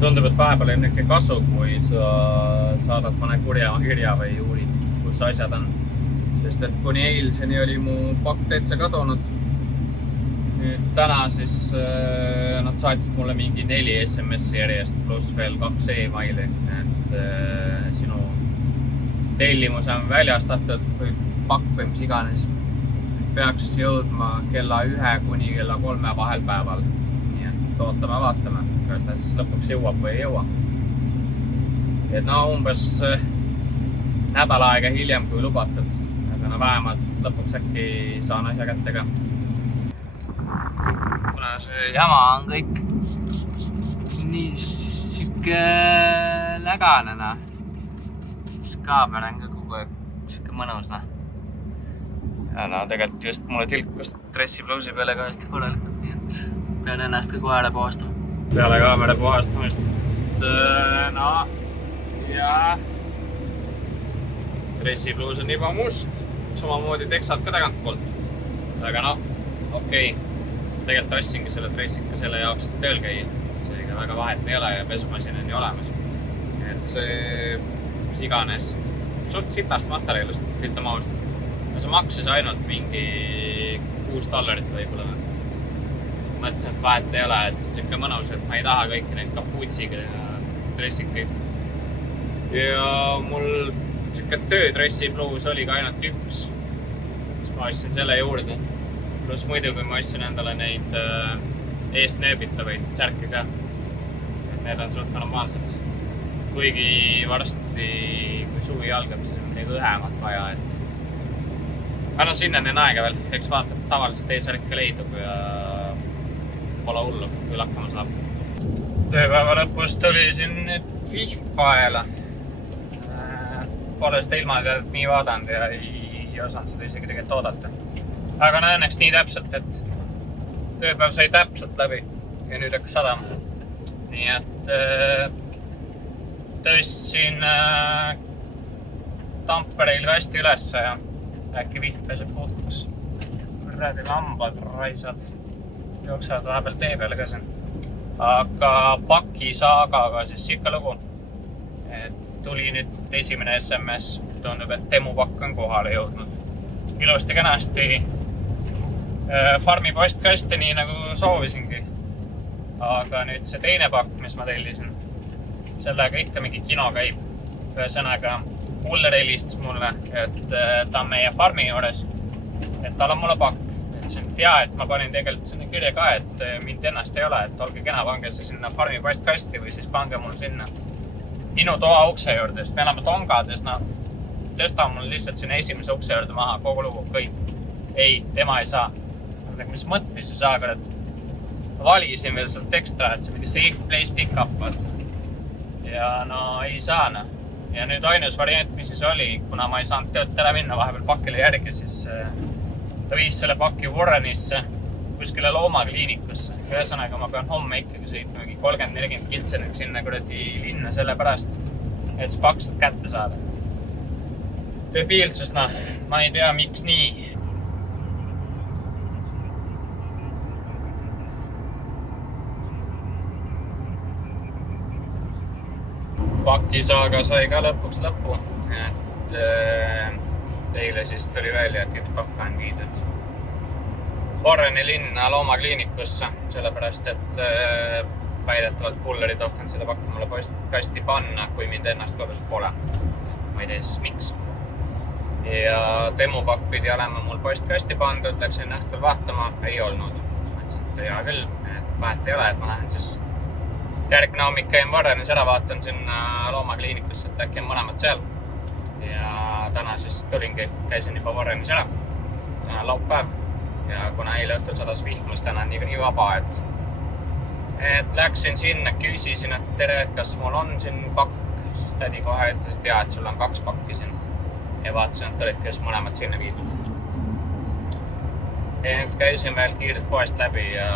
Tundub, et vahepeal on ikka kasu, kui sa saadad mõne kirja või uurid, kus asjad on. Sest et kuni eilseni oli mu pakk täitsa kadunud. Nüüd täna siis nad saatsid mulle mingi 4 SMS-i järjest pluss veel 2 e-maili, et sinu tellimus on väljastatud või pakk või mis iganes. Peaks jõudma kella 1 kuni kella 3 vahel päeval. Nii et ootame, vaatame, kas ta siis lõpuks jõuab või ei jõua. Et no umbes nädal aega hiljem kui lubatud. Aga no vähemalt lõpuks äkki saan asja kätte ka. Kuna see jama on kõik nii siuke läganena. See kaamera on ka kogu aeg siuke mõnus. Ja no tegelikult just mulle tilkus dressipluusi peale ka hästi korralikult, nii et pean ennast ka kohe puhastama. Peale kaamera puhastamist, no ja dressipluus on juba must, samamoodi teksad ka tagantpoolt. Aga no, okei. Tegelikult ostsingi selle dressika selle jaoks, et tööl käia. Seega väga vahet ei ole ja pesumasin on ju olemas. Et see, mis iganes, suht sitast materjalist, ütleme ausalt. See maksis ainult mingi $6 võib-olla. Mõtlesin, et vahet ei ole, et see on siuke mõnus, et ma ei taha kõiki neid kapuutsiga ja dressikaid. Ja mul siuke töödressipluus oli ka ainult üks. Siis ma ostsin selle juurde. Plus muidu, kui ma ostsin endale neid eest nööbitavaid särke ka. Need on suht normaalsed. Kuigi varsti, kui suvi algab, siis on midagi õhemat vaja, et aga no sinnani on aega veel, eks vaatab, tavaliselt e-särke leidub ja pole hullu, kui lakkama saab. Tööpäeva lõpus tuli siin nüüd vihm paela. Pole seda ilmateadet nii vaadanud ja ei osanud seda isegi tegelikult oodata. Aga no õnneks nii täpselt, et tööpäev sai täpselt läbi ja nüüd hakkas sadama. Nii et tõstsin Tampereil hästi ülesse ja äkki vihm peseb puhtaks. Kuradi lambad raisad jooksevad vahepeal tee peale ka siin. Aga pakisaagaga siis ikka lugu. Et tuli nüüd esimene SMS, tundub, et demupakk on kohale jõudnud. Ilusti kenasti farmi postkasti, nii nagu soovisingi. Aga nüüd see teine pakk, mis ma tellisin, sellega ikka mingi kino käib. Ühesõnaga, Kuller helistas mulle, et ta on meie farmi juures, et tal on mulle pakk. Et ja, et ma panin tegelikult sinna kirja ka, et mind ennast ei ole, et olge kena, pange see sinna farmi postkasti või siis pange mul sinna minu toa ukse juurde, sest me elame tongades, no tõsta mul lihtsalt sinna esimese ukse juurde maha, kogu lugu, kõik. Ei, tema ei saa. Mis mõttis ei saa, et valisin veel sealt ekstra, et see mingi safe place pick up. Ja no ei saa, no. Ja nüüd ainus variant, mis siis oli, kuna ma ei saanud töölt ära minna vahepeal pakile järgi, siis ta viis selle paki Warrenisse, kuskile loomakliinikusse. Ühesõnaga, ma pean homme ikkagi sõitma 30-40 kiltse nüüd sinna kuradi linna selle pärast, et see pakk saab kätte saada. Debiilsus, noh, ma ei tea, miks nii. Pakisaaga sai ka lõpuks lõppu, et teile siis tuli välja, et üks pakk on viidud Warreni linna loomakliinikusse, sellepärast, et väidetavalt Kuller ei tohtinud seda pakku mulle postkasti panna, kui mind ennast kodus pole. Ma ei tea siis miks. Ja demupakk pidi olema mul postkasti pandud, läksin õhtul vaatama, ei olnud. Mõtlesin, et hea küll, et vahet ei ole, et ma lähen siis järgmine hommik käin Warrenis ära, vaatan sinna loomakliinikusse, et äkki on mõlemad seal. Ja täna siis tulingi, käisin juba Warrenis ära. Täna laupäev. Ja kuna eile õhtul sadas vihmus, täna on nii vaba, et läksin sinna, küsisin, et tere, kas mul on siin pakk. Siis tädi kohe ütles, et jah, et sul on 2 pakki siin. Ja vaatasin, et olid kes mõlemad sinna viidud. Et käisin veel kiirelt poest läbi ja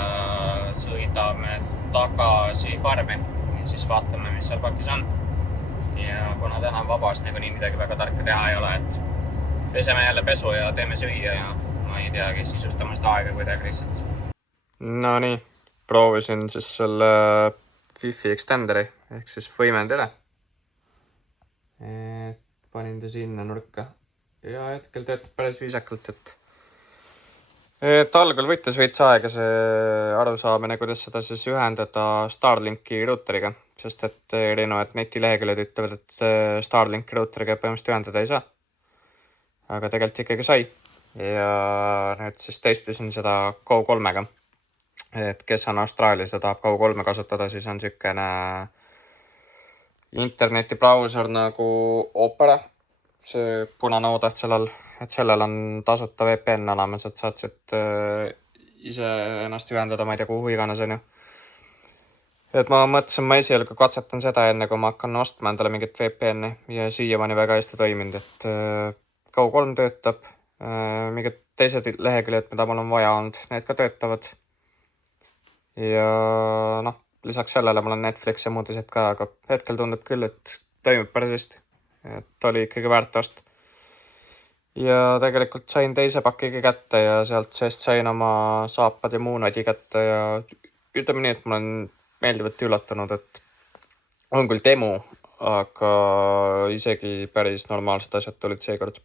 sõidame tagasi farmi ja siis vaatame, mis seal pakis on. Ja kuna täna on vabas, nagu nii midagi väga tarka teha ei ole, et peseme jälle pesu ja teeme süüa ja ma ei teagi, sisustame seda aega kuidagi lihtsalt. No nii, proovisin siis selle Wi-Fi extenderi ehk siis võimend üle. Panin ta sinna nurka ja hetkel töötab päris viisakalt, et algul võttis veits aega see arusaamine, kuidas seda siis ühendada Starlinki ruuteriga, sest et erinevad netileheküljed ütlevad, et Starlinki ruuteriga põhimõtteliselt ühendada ei saa. Aga tegelikult ikkagi sai. Ja nüüd siis testisin seda Go3-ga. Et kes on Austraalias ja tahab Go3 kasutada, siis on sükene internetibrauser nagu Opera. See punane oodad sellel, et sellel on tasuta VPN olemas, et saad siit ise ennast ühendada, ma ei tea, kuhu iganes on ju. Et ma mõtlesin, ma esialgu katsetan seda enne, kui ma hakkan ostma endale mingit VPN-i ja siiamaani väga hästi toiminud, et Go3 töötab, mingid teised leheküljed, mida mul on vaja olnud, need ka töötavad. Ja noh, lisaks sellele mul on Netflix ja muud asjad ka, aga hetkel tundub küll, et toimib päris hästi. Et oli ikkagi väärt ost. Ja tegelikult sain teise pakigi kätte ja sealt seest sain oma saapad ja muu nodi kätte ja ütleme nii, et mul on meeldivalt üllatunud, et on küll demo, aga isegi päris normaalsed asjad tulid seekord.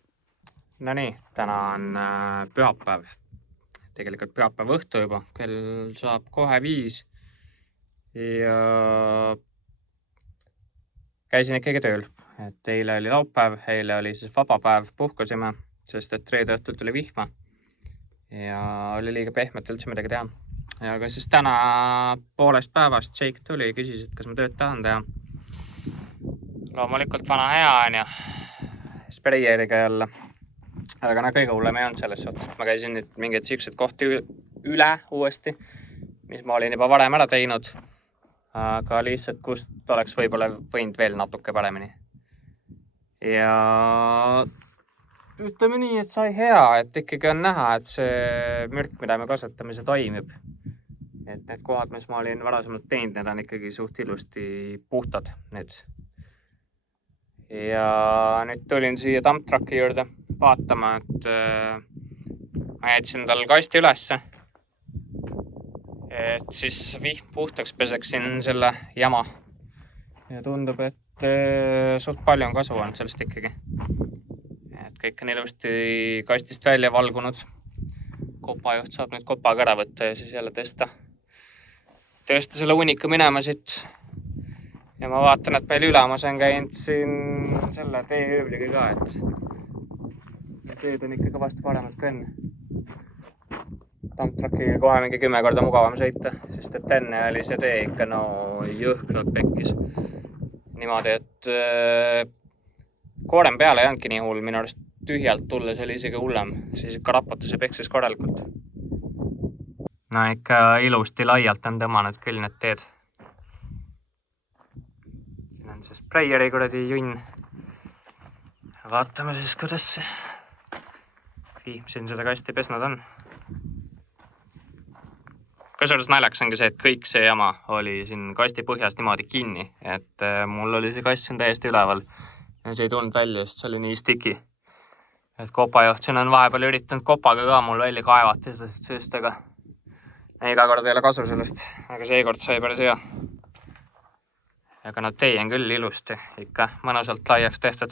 No nii, täna on pühapäev. Tegelikult pühapäev õhtu juba, kell saab kohe 5 ja käisin ikkagi tööl. Et eile oli laupäev, eile oli siis vaba päev, puhkusime, sest et reede õhtul tuli vihma ja oli liiga pehmet üldse midagi teha. Ja aga siis täna poolest päevast Jake tuli ja küsis, et kas ma tööd tahan teha. Loomulikult vana hea on ja spreijeriga jälle. Aga kõige hullem ei olnud selles suhtes, et ma käisin nüüd mingeid siuksed kohti üle uuesti, mis ma olin juba varem ära teinud, aga lihtsalt kust oleks võib-olla võinud veel natuke paremini. Ja ütleme nii, et sai hea, et ikkagi on näha, et see mürk, mida me kasvatame, see toimib. Et need kohad, mis ma olin varasemalt teinud, need on ikkagi suht ilusti puhtad nüüd. Ja nüüd tulin siia dumptrucki juurde vaatama, et ma jätsin tal kasti ülesse. Et siis vihm puhtaks peseksin selle jama. Ja tundub, et suht palju on kasu olnud sellest ikkagi. Et kõik on ilusti kastist välja valgunud. Kopajuht saab nüüd kopaga ära võtta ja siis jälle tõsta selle hunnika minema siit. Ja ma vaatan, et meil ülemas on käinud siin selle teeöövliga ka, et teed on ikka kõvasti paremad kui enne. Dumptruckiga kohe mingi 10 korda mugavam sõita, sest et enne oli see tee ikka jõhkralt pekkis. Niimoodi, et koorem peale ei olnudki nii hull, minu arust tühjalt tulles oli isegi hullem, siis ikka raputas ja peksis korralikult. No ikka ilusti laialt on tõmmanud küll need teed. Siin on see spreijeri kuradi junn. Vaatame siis, kuidas vihm siin seda kasti pesnud on. Kusjuures naljaks ongi see, et kõik see jama oli siin kasti põhjas niimoodi kinni, et mul oli see kast siin täiesti üleval ja see ei tulnud välja, sest see oli nii sticky. Et kopajuht siin on vahepeal üritanud kopaga ka mul välja kaevata sellest seest, aga iga kord ei ole kasu sellest, aga seekord sai päris hea. Aga no tee on küll ilusti, ikka mõnusalt laiaks tehtud.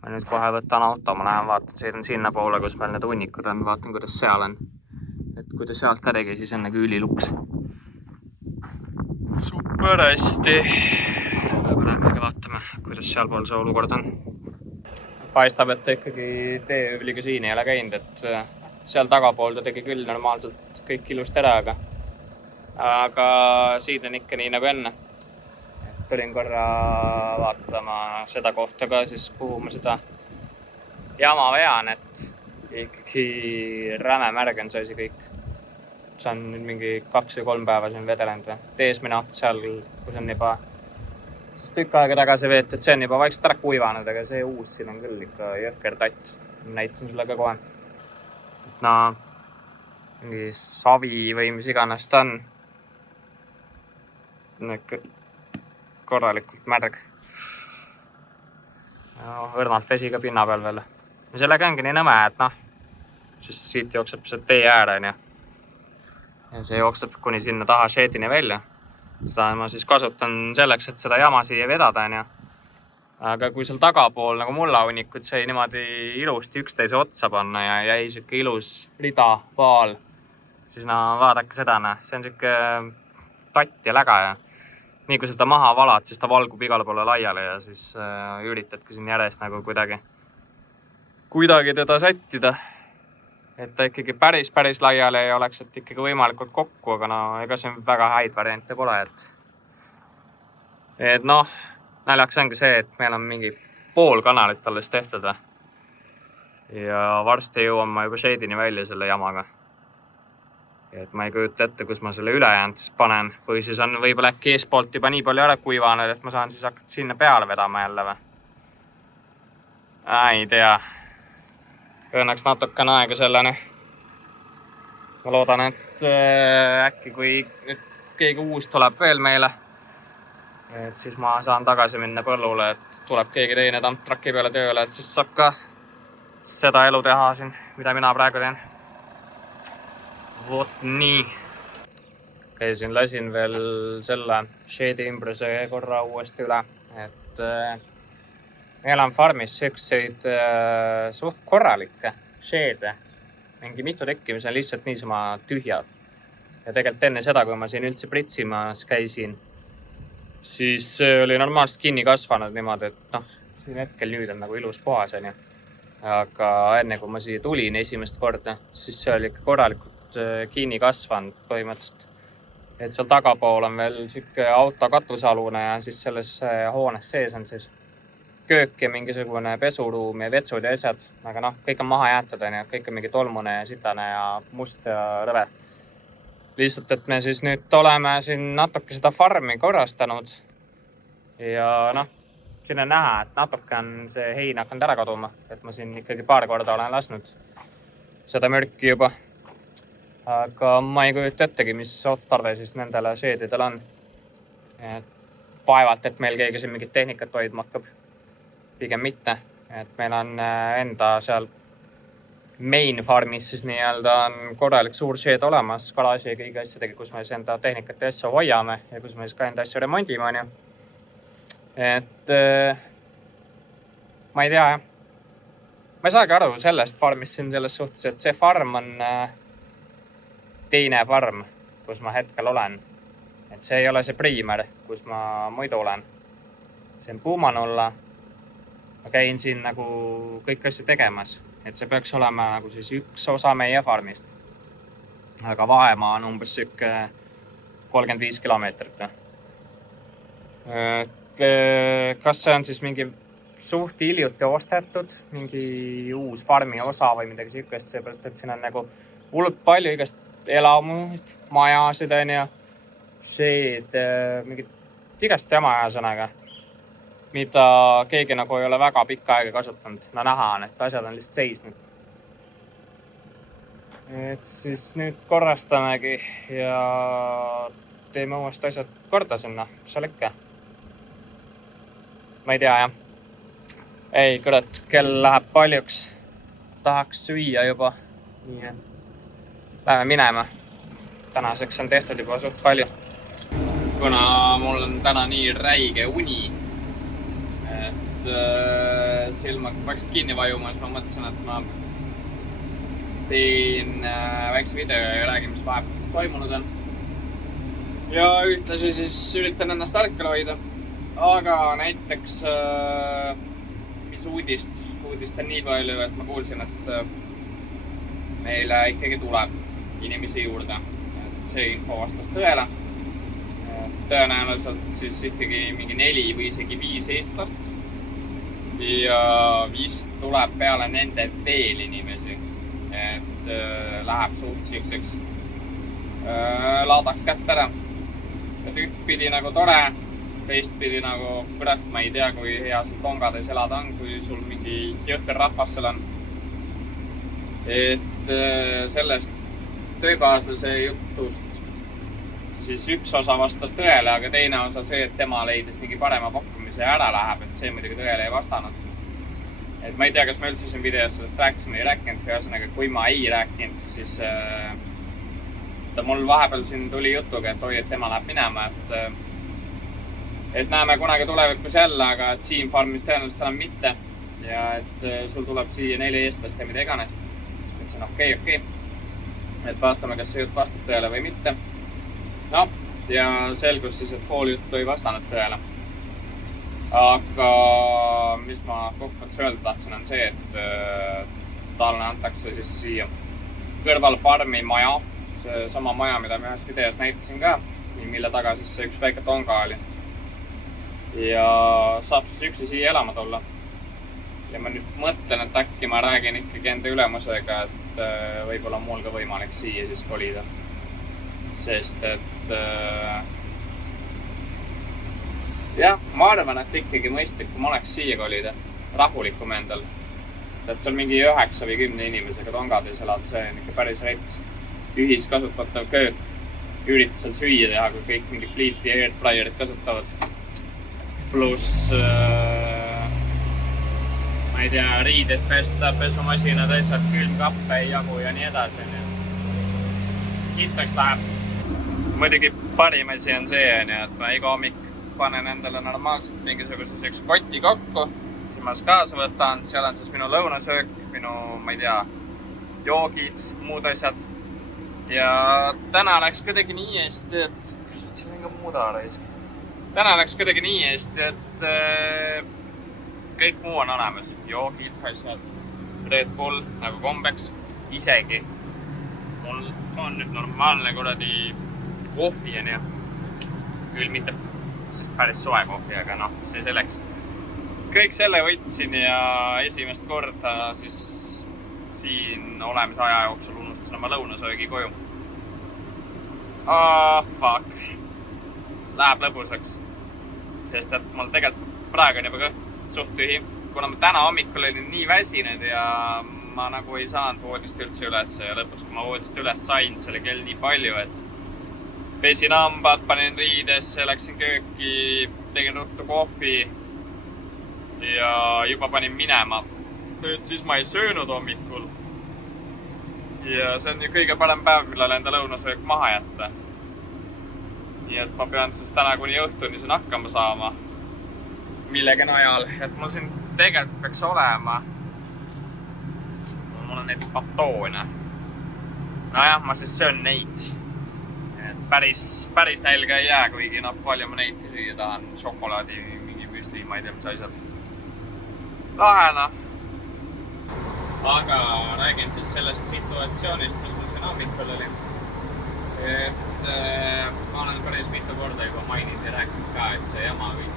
Ma nüüd kohe võtan auto, ma lähen vaatan sinna poole, kus meil need hunnikud on, vaatan, kuidas seal on. Et kui ta sealt ka tegi, siis on nagu üliluks. Super hästi. Aga lähmegi vaatame, kuidas sealpool see olukord on. Paistab, et ikkagi teeöövliga siin ei ole käinud, et seal tagapool ta tegi küll normaalselt kõik ilust ära, aga siin on ikka nii nagu enne. Tulin korra vaatama seda kohta ka, siis kuhu ma seda jama vean, et ikkagi räme märg on see asi kõik. See on nüüd mingi 2 või 3 päeva siin vedelenud või. Teesmine oht seal, kus on juba tükk aega tagasi veetud, see on juba vaikselt ära kuivanud, aga see uus siin on küll ikka jõhker tatt. Näitan sulle ka kohe. No, mingi savi või mis iganes ta on. Ikka korralikult märg. Õrnalt vesi ka pinna peal veel. Ja sellega ongi nii nõme, et siis siit jookseb see tee äär, on ju. Ja see jookseb kuni sinna taha sheedini välja. Seda ma siis kasutan selleks, et seda jama siia vedada, onju. Aga kui seal tagapool nagu mullahunnikud sai niimoodi ilusti üksteise otsa panna ja jäi siuke ilus rida paal, siis no vaadake seda, see on siuke tatt ja läga ja nii kui seda maha valad, siis ta valgub igale poole laiali ja siis üritadki siin järjest nagu kuidagi teda sättida, et ta ikkagi päris laiali ei oleks, et ikkagi võimalikult kokku, aga no ega see väga häid variante pole, et noh, naljaks ongi see, et meil on mingi pool kanalit alles tehtud ja varsti jõuan ma juba shade'ini välja selle jamaga. Et ma ei kujuta ette, kus ma selle ülejäänud siis panen või siis on võib-olla äkki eespoolt juba nii palju ära kuivanud, et ma saan siis hakata sinna peale vedama jälle või? Ei tea. Õnneks natukene aega selleni. Ma loodan, et äkki kui nüüd keegi uus tuleb veel meile, et siis ma saan tagasi minna põllule, et tuleb keegi teine tamptraki peale tööle, et siis saab ka seda elu teha siin, mida mina praegu teen. Vot nii. Käisin, lasin veel selle shade imbruse korra uuesti üle, et meil on farmis siukseid suht korralikke shade. Mingi mitu tekki, mis on lihtsalt niisama tühjad. Ja tegelikult enne seda, kui ma siin üldse pritsimas käisin, siis oli normaalselt kinni kasvanud niimoodi, et noh, siin hetkel nüüd on nagu ilus puhas, onju. Aga enne kui ma siia tulin esimest korda, siis see oli ikka korralikult kinni kasvanud põhimõtteliselt. Et seal tagapool on veel siuke auto katusalune ja siis selles hoones sees on siis köök ja mingisugune pesuruum ja vetsud ja asjad. Aga noh, kõik on maha jäetud, kõik on mingi tolmune ja sitane ja must ja rõve. Lihtsalt, et me siis nüüd oleme siin natuke seda farmi korrastanud ja noh, siin on näha, et natuke on see hein hakanud ära kaduma, et ma siin ikkagi paar korda olen lasknud seda mürki juba. Aga ma ei kujuta ettegi, mis otstarve siis nendele shade'idel on. Et vaevalt, et meil keegi siin mingit tehnikat hoidma hakkab. Pigem mitte. Et meil on enda seal main farmis siis nii-öelda on korralik suur shade olemas garaaži ja kõigi asjadega, kus me siis enda tehnikat ja asja hoiame ja kus me siis ka enda asja remondime. On ju. Et ma ei tea, jah. Ma ei saagi aru sellest farmist siin selles suhtes, et see farm on teine farm, kus ma hetkel olen. Et see ei ole see priimer, kus ma muidu olen. See on Puumanulla. Ma käin siin nagu kõik asju tegemas. Et see peaks olema nagu siis üks osa meie farmist. Aga vahemaa on umbes siuke 35 kilomeetrit. Kas see on siis mingi suht hiljuti ostetud, mingi uus farmi osa või midagi siukest, seepärast, et siin on nagu hulk palju igast elamud, majasid on ja seed, mingit igast jama sõnaga, mida keegi nagu ei ole väga pikka aega kasutanud. No näha on, et asjad on lihtsalt seisnud. Et siis nüüd korrastamegi ja teeme uuesti asjad korda sinna, seal ikka. Ma ei tea, jah. Ei, kurat, kell läheb paljuks. Tahaks süüa juba. Nii, et läheme minema. Tänaseks on tehtud juba suht palju. Kuna mul on täna nii räige uni, et silmad peaks kinni vajuma, siis ma mõtlesin, et ma teen väikse video ja räägin, mis vahepeal toimunud on. Ja ühtlasi siis üritan ennast ärkele hoida. Aga näiteks mis uudist on nii palju, et ma kuulsin, et meile ikkagi tuleb inimesi juurde. Et see info vastas tõele. Tõenäoliselt siis ikkagi mingi 4 või isegi 5 eestlast. Ja vist tuleb peale nende veel inimesi. Et läheb suht siukseks laadaks kätt ära. Et ühtpidi nagu tore, teistpidi nagu kurat, ma ei tea, kui hea siin Kongades elada on, kui sul mingi jõhker rahvas seal on. Et sellest töökaaslase jutust siis üks osa vastas tõele, aga teine osa see, et tema leidis mingi parema pakkumise ja ära läheb, et see muidugi tõele ei vastanud. Et ma ei tea, kas ma üldse siin videos sellest rääkisime või ei rääkinud, ühesõnaga, kui ma ei rääkinud, siis et mul vahepeal siin tuli jutuga, et oi, et tema läheb minema, et näeme kunagi tulevikus jälle, aga et siin farmis tõenäoliselt enam mitte. Ja et sul tuleb siia 4 eestlast ja mida iganes. Et see on okei. Et vaatame, kas see jutt vastab tõele või mitte. No, ja selgus siis, et pool juttu ei vastanud tõele. Aga mis ma kokkuvõttes öelda tahtsin on see, et talle antakse siis siia kõrval farmi maja. See sama maja, mida ma ühes videos näitasin ka, mille taga siis see üks väike tonga oli. Ja saab siis üksi siia elama tulla. Ja ma nüüd mõtlen, et äkki ma räägin ikkagi enda ülemusega, et võib-olla mul ka võimalik siia siis kolida. Sest et jah, ma arvan, et ikkagi mõistlikum oleks siia kolida. Rahulikum endal. Et seal mingi 9 või 10 inimesega tongades elad, see on ikka päris rets. Ühiskasutatav köök. Üritad seal süüa teha, kui kõik mingi pliiti ja airfryerit kasutavad. Pluss ma ei tea, riided pesta, pesumasinad, asjad, külmkappe ei jagu ja nii edasi. Kitsaks läheb. Muidugi parim asi on see, et ma iga hommik panen endale normaalselt mingisuguse üks kotti kokku, mis ma kaasa võtan. Seal on siis minu lõunasöök, minu, ma ei tea, joogid, muud asjad. Ja täna läks kuidagi nii eest, et see on ka muda reis. Täna läks kuidagi nii eest, et kõik muu on olemas. Joogid, asjad, Red Bull, nagu kombeks. Isegi mul on nüüd normaalne kuradi kohvi on ja küll mitte päris soe kohvi, aga noh, see selleks. Kõik selle võtsin ja esimest korda siis siin olemise aja jooksul unustasin oma lõunasöögi koju. Fuck. Läheb lõbusaks. Sest et mul tegelikult praegu on juba kõht suht tühi. Kuna ma täna hommikul olin nii väsinud ja ma nagu ei saanud voodist üldse üles ja lõpuks, kui ma voodist üles sain, see oli kell nii palju, et pesin hambad, panin riidesse, läksin kööki, tegin ruttu kohvi ja juba panin minema. Nüüd siis ma ei söönud hommikul. Ja see on ju kõige parem päev, millal enda lõunasöök maha jätta. Nii et ma pean siis täna kuni õhtuni siin hakkama saama. Millegi najal, et mul siin tegelikult peaks olema. Mul on neid batoone. Nojah, ma siis söön neid. Et päris nälga ei jää, kuigi palju ma neid süüa tahan. Šokolaadi, mingi müsli, ma ei tea, mis asjad. Lahena. Aga räägin siis sellest situatsioonist, mis mul siin hommikul oli. Et ma olen päris mitu korda juba maininud ja rääkinud ka, et see jama kõik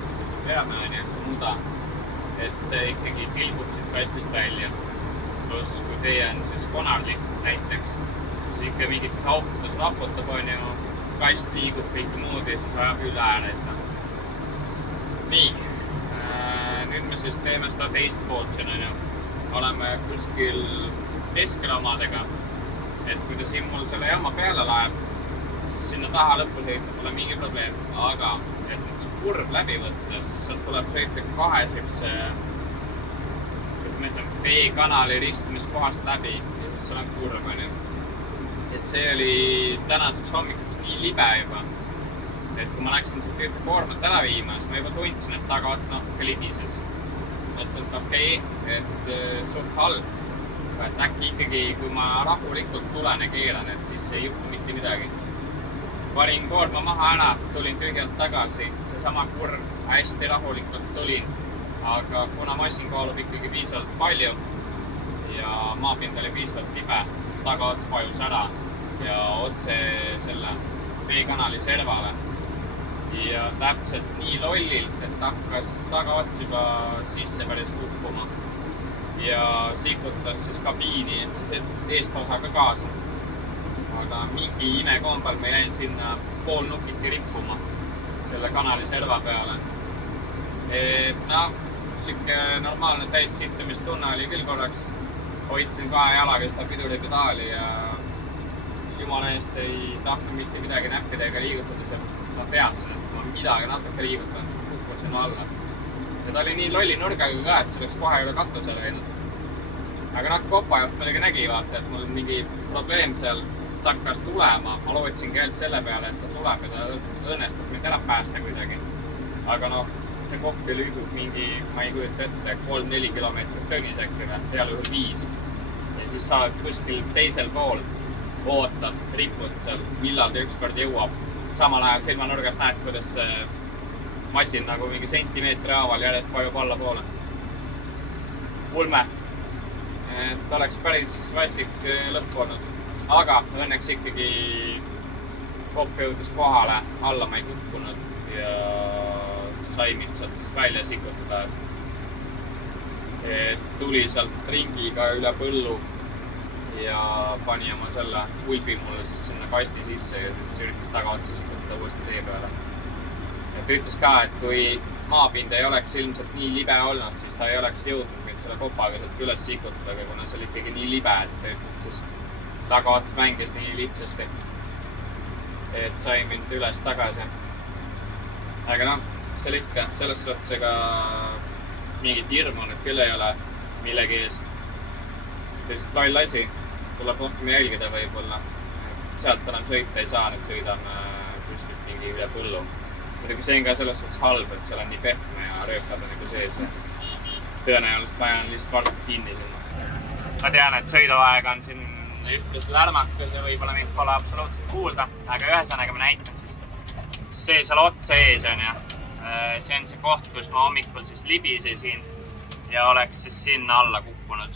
peame on ja see muda, et see ikkagi tilgub siit kastist välja. Plus kui teie on siis konarlik näiteks, siis ikka mingites aukudes raputab on ju, kast liigub kõike muud ja siis ajab üle äärest. Nii, nüüd me siis teeme seda teist poolt siin on ju. Oleme kuskil keskel omadega, et kui ta siin mul selle jama peale läheb, siis sinna taha lõppu sõita pole mingi probleem, aga et nüüd see kurv läbi võtta, siis sealt tuleb sõita kahe sellise, ütleme, veekanali ristumiskohast läbi ja siis seal on kurv on ju. Et see oli tänaseks hommikuks nii libe juba, et kui ma läksin siit ühte koormat ära viima, siis ma juba tundsin, et taga otsa natuke libises. Mõtlesin, et okei, et suht halb, et äkki ikkagi, kui ma rahulikult tulen ja keeran, et siis ei juhtu mitte midagi. Parin koorma maha ära, tulin tühjalt tagasi, see sama kurv hästi rahulikult tulin, aga kuna masin kaalub ikkagi piisavalt palju ja maapind oli piisavalt libe, siis tagaots vajus ära ja otse selle veekanali servale. Ja täpselt nii lollilt, et hakkas tagaots juba sisse päris kukkuma ja sikutas siis kabiini, siis eestosaga kaasa. Aga mingi imekombal ma jäin sinna pool nukiki rippuma selle kanali serva peale. Et noh, siuke normaalne täissittumistunne oli küll korraks. Hoidsin kahe jalaga seda piduripedaali ja jumala eest ei tahtnud mitte midagi näppida ega liigutada, seepärast ma teadsin, et kui ma midagi natuke liigutan, siis kukkusin alla. Ja ta oli nii lolli nurgaga ka, et see oleks kohe üle katusele läinud. Aga kopajuht muidugi nägi vaata, et mul on mingi probleem seal, siis ta hakkas tulema, ma lootsin ka selle peale, et ta tuleb ja ta õnnestub mind ära päästa kuidagi. Aga noh, see koht liigub mingi, ma ei kujuta ette, 3-4 kilomeetrit tunnis äkki või, peale juhul 5. Ja siis sa oled kuskil teisel pool, ootad, ripud seal, millal ta ükskord jõuab. Samal ajal silmanurgast näed, kuidas see masin nagu mingi sentimeetri haaval järjest vajub alla poole. Ulme. Et oleks päris vastik lõpp olnud. Aga õnneks ikkagi kopp jõudis kohale, alla ma ei kukkunud ja sai mind sealt siis välja sikutada. Tuli sealt ringiga üle põllu ja pani oma selle ulbi mulle siis sinna kasti sisse ja siis üritas tagaotsa sikutada uuesti tee peale. Ta ütles ka, et kui maapind ei oleks ilmselt nii libe olnud, siis ta ei oleks jõudnud mind selle kopaga sealt üles sikutada, aga kuna see oli ikkagi nii libe, et ta ütles, et siis tagaots mängis nii lihtsasti, et sai mind üles tagasi. Aga noh, see oli ikka selles suhtes ega mingit hirmu nüüd küll ei ole millegi ees. Lihtsalt loll asi, tuleb rohkem jälgida võib-olla. Sealt enam sõita ei saa, nüüd sõidame kuskilt mingi üle põllu. Muidugi see on ka selles suhtes halb, et seal on nii pehme ja rööpad on juba sees. Tõenäoliselt ma jään lihtsalt varsti kinni sinna. Ma tean, et sõiduaeg on siin üpris lärmakas ja võib-olla mind pole absoluutselt kuulda, aga ühesõnaga ma näitan siis see seal otsa ees on ja see on see koht, kus ma hommikul siis libisesin ja oleks siis sinna alla kukkunud.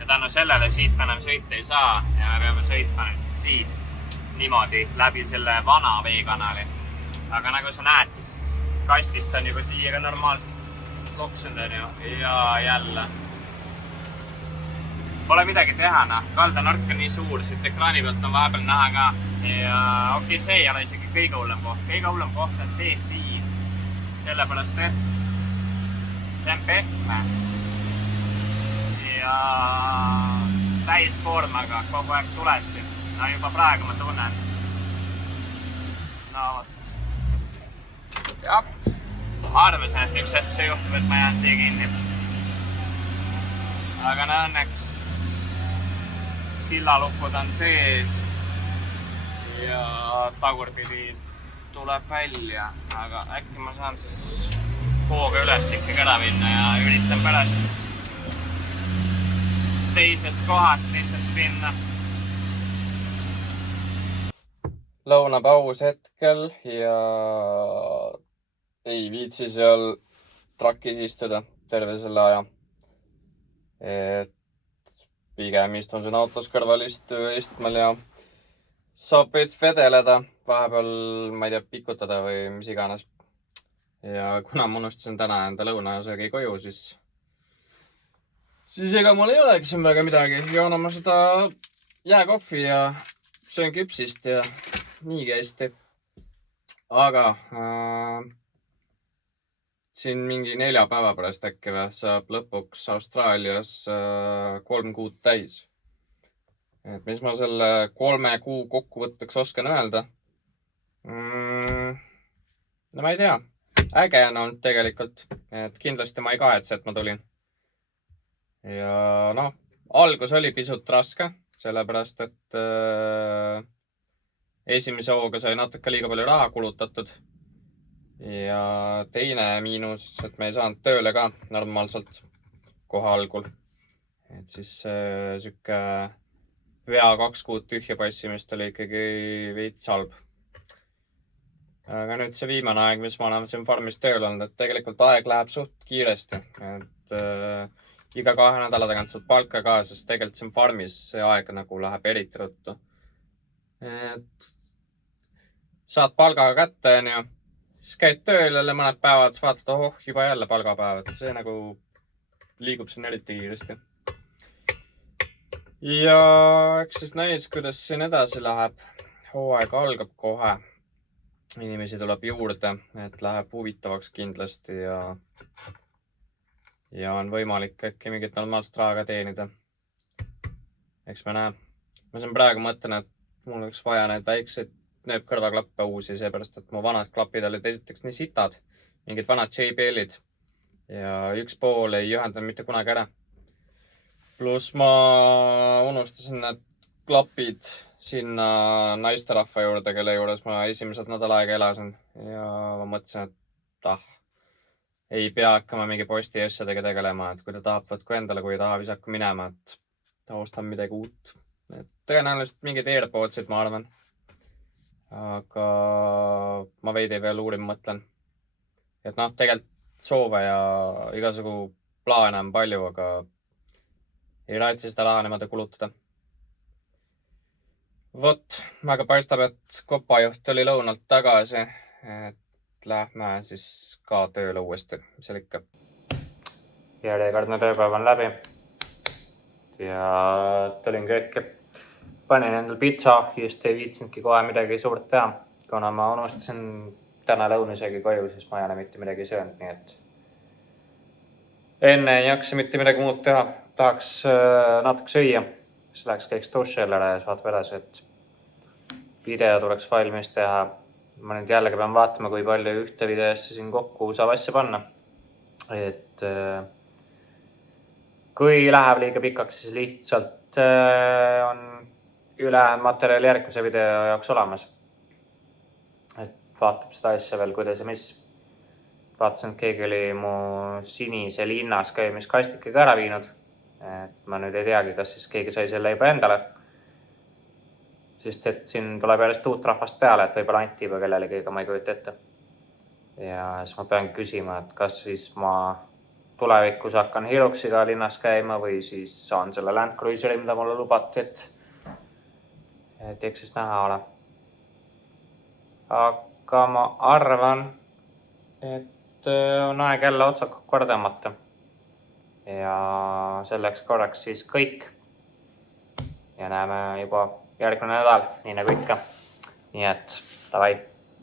Ja tänu sellele siit enam sõita ei saa ja me peame sõitma nüüd siit niimoodi läbi selle vana veekanali. Aga nagu sa näed, siis kastist on juba siia ka normaalselt loksunud on ju ja jälle. Pole midagi teha, kaldanurk on nii suur, siit ekraani pealt on vahepeal näha ka. Ja okei, see ei ole isegi kõige hullem koht. Kõige hullem koht on see siin. Sellepärast, et see on pehme. Ja täiskoormaga kogu aeg tuled siin. No juba praegu ma tunnen. No vot. Ja, arvasin, et üks hetk see juhtub, et ma jään siia kinni. Aga õnneks sillalukud on sees ja tagurpidi tuleb välja. Aga äkki ma saan siis hooga üles ikkagi ära minna ja üritan pärast teisest kohast lihtsalt minna. Lõunapaus hetkel ja ei viitsi seal trakis istuda terve selle aja. Et pigem istun siin autos kõrvalistmal ja saab veits vedeleda, vahepeal, ma ei tea, pikutada või mis iganes. Ja kuna ma unustasin täna enda lõunasöögi koju, siis ega mul ei olegi siin väga midagi. Joon oma seda jääkohvi ja söön küpsist ja nii käisti. Aga siin mingi 4 päeva pärast äkki saab lõpuks Austraalias 3 kuud täis. Et mis ma selle 3 kuu kokkuvõtteks oskan öelda? No ma ei tea. Äge on olnud tegelikult. Et kindlasti ma ei kahetse, et ma tulin. Ja noh, algus oli pisut raske, sellepärast, et esimese hooga sai natuke liiga palju raha kulutatud. Ja teine miinus, et me ei saanud tööle ka normaalselt kohe algul. Et siis siuke pea 2 kuud tühja passimist oli ikkagi veits halb. Aga nüüd see viimane aeg, mis ma olen siin farmis tööl olnud, et tegelikult aeg läheb suht kiiresti. Et iga 2 nädala tagant saad palka ka, sest tegelikult siin farmis see aeg nagu läheb eriti ruttu. Et saad palgaga kätte, on ju. Siis käid tööl jälle mõned päevad, siis vaatad, juba jälle palgapäevad. See nagu liigub siin eriti kiiresti. Ja eks siis näis, kuidas siin edasi läheb. Hooaeg algab kohe. Inimesi tuleb juurde, et läheb huvitavaks kindlasti ja on võimalik äkki mingit normaalset raha ka teenida. Eks me näe. Ma siin praegu mõtlen, et mul oleks vaja need väikseid kõrvaklappe uusi, seepärast, et mu vanad klapid olid esiteks nii sitad, mingid vanad JBL-id ja üks pool ei ühendanud mitte kunagi ära. Plus ma unustasin need klapid sinna naisterahva juurde, kelle juures ma esimesed nädal aega elasin ja ma mõtlesin, et ei pea hakkama mingi posti asjadega tegelema, et kui ta tahab, võtku endale, kui ei taha, visaku minema, et ta ostab midagi uut. Tõenäoliselt mingid AirPodsid, ma arvan. Aga ma veidi veel mõtlen. Et tegelikult soove ja igasugu plaane on palju, aga ei raatsi seda raha niimoodi kulutada. Vot, aga paistab, et kopajuht oli lõunalt tagasi, et lähme siis ka tööle uuesti, mis seal ikka. Järjekordne tööpäev on läbi ja tulin kööki. Panin endal pitsa, just ei viitsinudki kohe midagi suurt teha, kuna ma unustasin täna lõunisegi koju, siis ma ei ole mitte midagi söönud, nii et enne ei jaksa mitte midagi muud teha. Tahaks natuke süüa, siis läheks käiks dušellele ja siis vaatab edasi, et video tuleks valmis teha. Ma nüüd jällegi pean vaatama, kui palju ühte videosse siin kokku saab asja panna. Et kui läheb liiga pikaks, siis lihtsalt on ülejäänud materjal järgmise video jaoks olemas. Et vaatab seda asja veel, kuidas ja mis. Vaatasin, et keegi oli mu sinise linnas käimiskastikaga ära viinud. Et ma nüüd ei teagi, kas siis keegi sai selle juba endale. Sest et siin tuleb järjest uut rahvast peale, et võib-olla Anti või kellelegi, ega ma ei kujuta ette. Ja siis ma pean küsima, et kas siis ma tulevikus hakkan Hiluxiga linnas käima või siis saan selle Land Cruiseri, mida mulle lubati, et eks siis näha ole. Aga ma arvan, et on aeg jälle otsad korda tõmmata. Ja selleks korraks siis kõik. Ja näeme juba järgmine nädal, nii nagu ikka. Nii et davai.